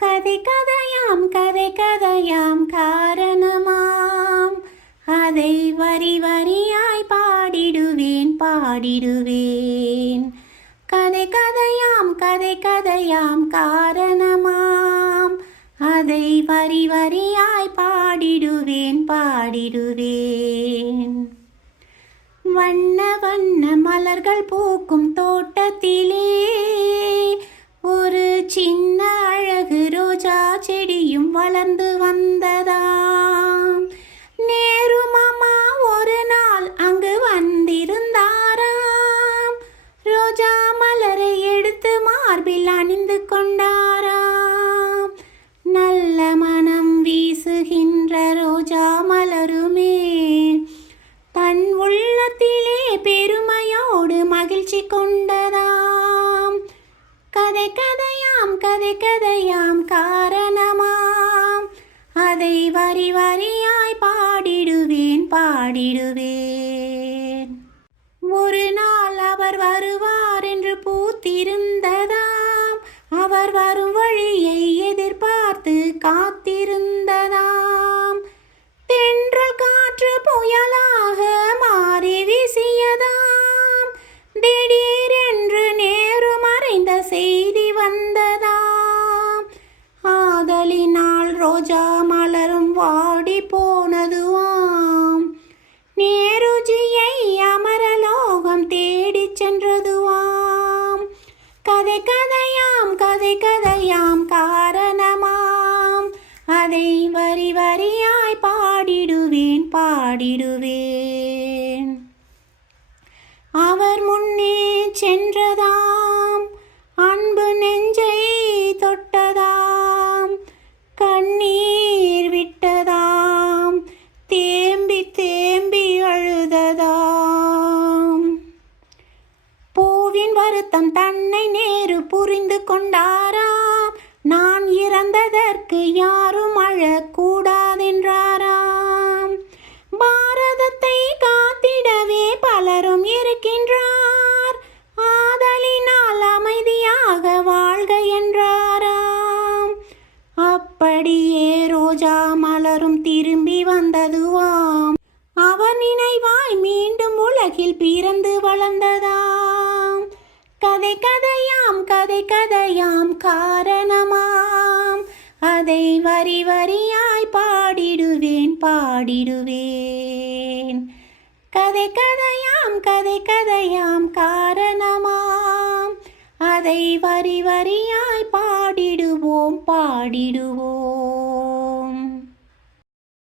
கதை கதையாம் கதை கதையாம் காரணமாம். அதை வரி வரியாய் பாடிடுவேன் பாடிடுவேன். கதை கதையாம் கதை கதையாம் காரணமாம். அதை வரி வரியாய் பாடிடுவேன் பாடிடுவேன். வண்ண வண்ண மலர்கள் பூக்கும் தோட்டத்திலே வளர்ந்து வந்ததாம் நேரு மாமா ஒரு நாள் அங்கு வந்திருந்தாராம் ரோஜா மலரை எடுத்து மார்பில் அணிந்து கொண்டாராம் நல்ல மனம் வீசுகின்ற ரோஜா மலருமே. தன் உள்ளத்திலே பெருமையோடு மகிழ்ச்சி கொண்டதாம். கதை கதையாம் கதை கதை வரி வரியாய் பாடிடுவேன் பாடிடுவேன். ஒரு நாள் அவர் வருவார் என்று பூத்திருந்ததாம். அவர் வரும் வழியை எதிர்பார்த்து காத்திருந்ததாம். தென்றல் காற்று புயலாக மாறி வீசியதாம். திடீரென்று நேரு மறைந்த செய்தி வந்ததாம். ஆதலினால் ரோஜா வாடி போனதுவாம். நேருஜியை அமரலோகம் தேடி சென்றதுவாம். கதை கதையாம் கதை கதையாம் காரணமாம். அதை வரி வரியாய் பாடிடுவேன் பாடிடுவேன். புரிந்து கொண்டாராம். நான் இறந்ததற்கு யாரும் அழக்கூடாதென்றாராம். பாரதத்தை காத்திடவே பலரும் இருக்கின்றார். ஆதலினால் அமைதியாக வாழ்க என்றாராம். அப்படியே ரோஜா மலரும் திரும்பி வந்ததுவாம். அவர் நினைவாய் மீண்டும் உலகில் பிறந்து வளர்ந்த கதை கதையாம் கதை கதையாம் காரணமாம். அதை வரி வரியாய் பாடிடுவேன் பாடிடுவேன். கதை கதையாம் கதை கதையாம் காரணமாம். அதை வரி வரியாய் பாடிடுவோம் பாடிடுவோம்.